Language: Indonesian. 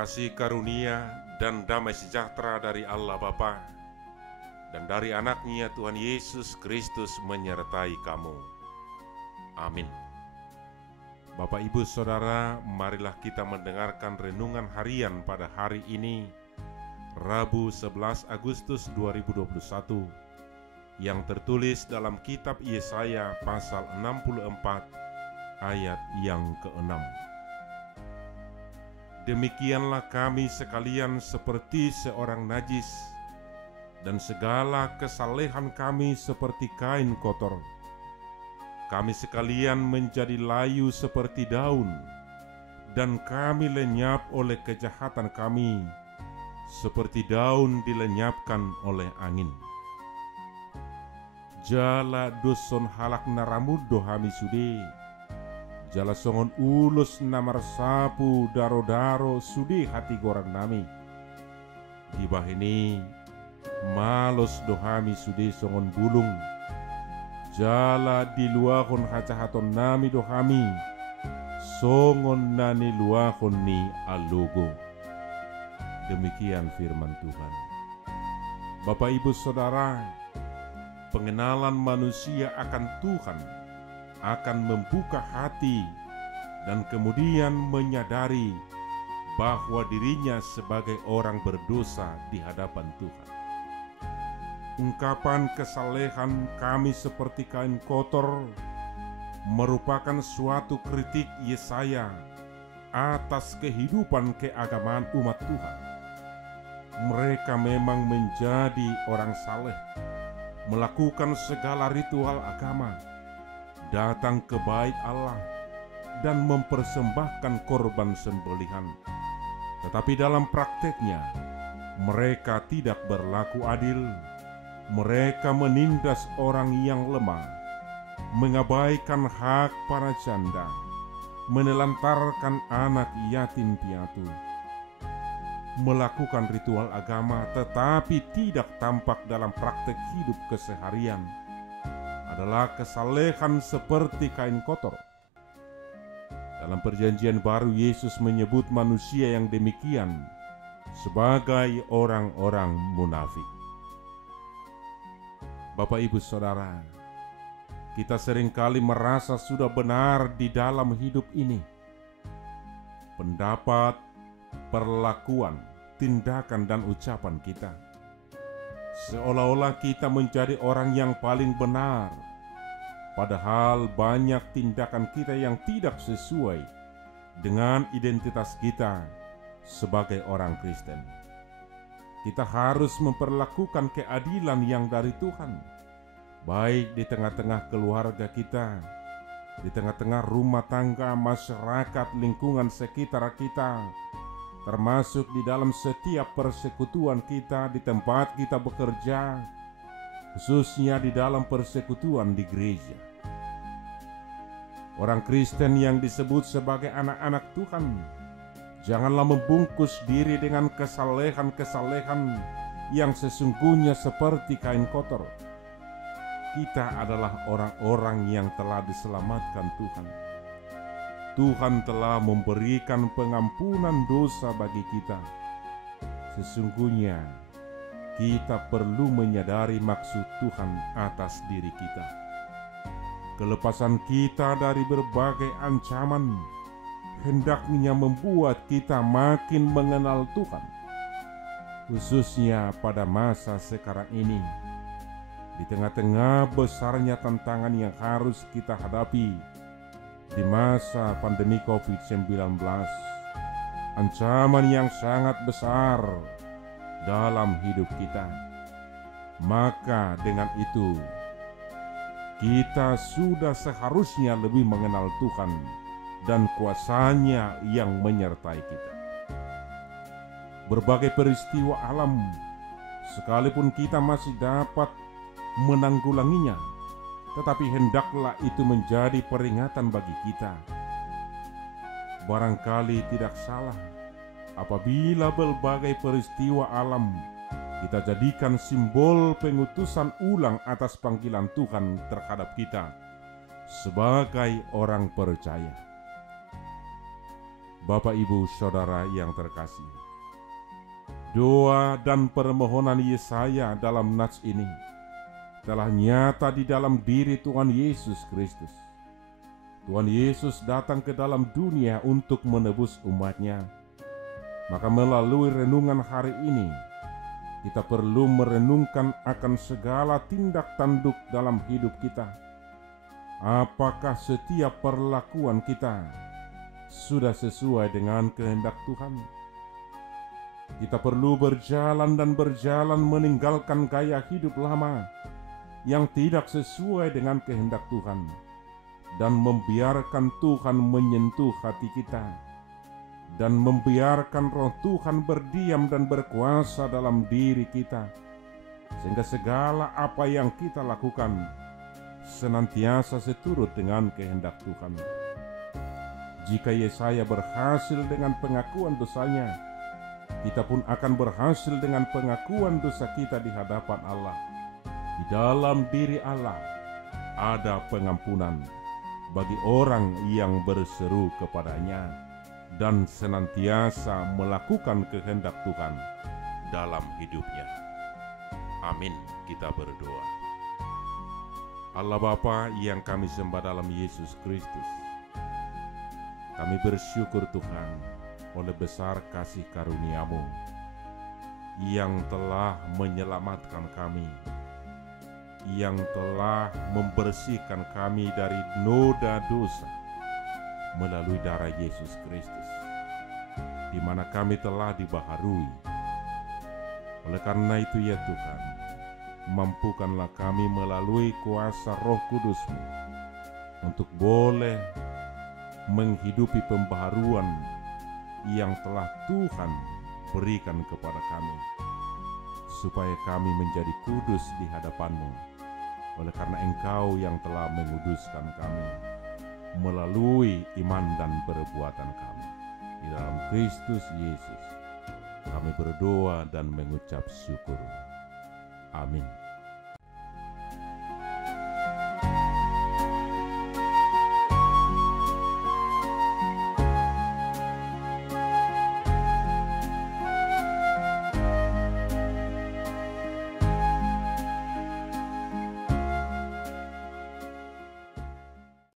Kasih karunia dan damai sejahtera dari Allah Bapa dan dari anaknya Tuhan Yesus Kristus menyertai kamu. Amin. Bapak, Ibu, Saudara, marilah kita mendengarkan renungan harian pada hari ini, Rabu 11 Agustus 2021, yang tertulis dalam kitab Yesaya pasal 64 ayat yang ke-6. Demikianlah kami sekalian seperti seorang najis, dan segala kesalehan kami seperti kain kotor. Kami sekalian menjadi layu seperti daun, dan kami lenyap oleh kejahatan kami, seperti daun dilenyapkan oleh angin. Jala dusun halak naramud dohami sude, jala songon ulus namar sapu daro-daro sudi hati gorang nami. Di bahini malos dohami sudi songon bulung, jala di luahon hacahaton nami dohami, songon nani luahon ni alugo. Demikian firman Tuhan. Bapak, Ibu, Saudara, pengenalan manusia akan Tuhan akan membuka hati dan kemudian menyadari bahwa dirinya sebagai orang berdosa di hadapan Tuhan. Ungkapan kesalehan kami seperti kain kotor merupakan suatu kritik Yesaya atas kehidupan keagamaan umat Tuhan. Mereka memang menjadi orang saleh, melakukan segala ritual agama, datang ke bait Allah, dan mempersembahkan korban sembelihan. Tetapi dalam prakteknya, mereka tidak berlaku adil. Mereka menindas orang yang lemah, mengabaikan hak para janda, menelantarkan anak yatim piatu, melakukan ritual agama tetapi tidak tampak dalam praktek hidup keseharian adalah kesalehan seperti kain kotor. Dalam Perjanjian Baru, Yesus menyebut manusia yang demikian sebagai orang-orang munafik. Bapak, Ibu, Saudara, kita seringkali merasa sudah benar di dalam hidup ini. Pendapat, perlakuan, tindakan, dan ucapan kita seolah-olah kita menjadi orang yang paling benar, padahal banyak tindakan kita yang tidak sesuai dengan identitas kita sebagai orang Kristen. Kita harus memperlakukan keadilan yang dari Tuhan, baik di tengah-tengah keluarga kita, di tengah-tengah rumah tangga, masyarakat, lingkungan sekitar kita, termasuk di dalam setiap persekutuan kita, di tempat kita bekerja, khususnya di dalam persekutuan di gereja. Orang Kristen yang disebut sebagai anak-anak Tuhan, janganlah membungkus diri dengan kesalehan-kesalehan yang sesungguhnya seperti kain kotor. Kita adalah orang-orang yang telah diselamatkan Tuhan. Tuhan telah memberikan pengampunan dosa bagi kita. Sesungguhnya kita perlu menyadari maksud Tuhan atas diri kita. Kelepasan kita dari berbagai ancaman hendaknya membuat kita makin mengenal Tuhan, khususnya pada masa sekarang ini, di tengah-tengah besarnya tantangan yang harus kita hadapi di masa pandemi COVID-19, ancaman yang sangat besar dalam hidup kita. Maka dengan itu, kita sudah seharusnya lebih mengenal Tuhan dan kuasa-Nya yang menyertai kita. Berbagai peristiwa alam, sekalipun kita masih dapat menanggulanginya, tetapi hendaklah itu menjadi peringatan bagi kita. Barangkali tidak salah apabila berbagai peristiwa alam kita jadikan simbol pengutusan ulang atas panggilan Tuhan terhadap kita sebagai orang percaya. Bapak, Ibu, Saudara yang terkasih, doa dan permohonan Yesaya dalam nats ini telah nyata di dalam diri Tuhan Yesus Kristus. Tuhan Yesus datang ke dalam dunia untuk menebus umat-Nya. Maka melalui renungan hari ini, kita perlu merenungkan akan segala tindak tanduk dalam hidup kita. Apakah setiap perlakuan kita sudah sesuai dengan kehendak Tuhan? Kita perlu berjalan dan berjalan meninggalkan gaya hidup lama yang tidak sesuai dengan kehendak Tuhan, dan membiarkan Tuhan menyentuh hati kita, dan membiarkan Roh Tuhan berdiam dan berkuasa dalam diri kita, sehingga segala apa yang kita lakukan senantiasa seturut dengan kehendak Tuhan. Jika Yesaya berhasil dengan pengakuan dosanya, kita pun akan berhasil dengan pengakuan dosa kita di hadapan Allah. Di dalam diri Allah ada pengampunan bagi orang yang berseru kepadanya dan senantiasa melakukan kehendak Tuhan dalam hidupnya. Amin. Kita berdoa. Allah Bapa yang kami sembah dalam Yesus Kristus, kami bersyukur Tuhan oleh besar kasih karunia-Mu yang telah menyelamatkan kami, yang telah membersihkan kami dari noda dosa melalui darah Yesus Kristus, di mana kami telah dibaharui. Oleh karena itu ya Tuhan, mampukanlah kami melalui kuasa Roh Kudus-Mu untuk boleh menghidupi pembaharuan yang telah Tuhan berikan kepada kami, supaya kami menjadi kudus di hadapan-Mu, oleh karena Engkau yang telah menguduskan kami melalui iman dan perbuatan kami. Di dalam Kristus Yesus kami berdoa dan mengucap syukur. Amin.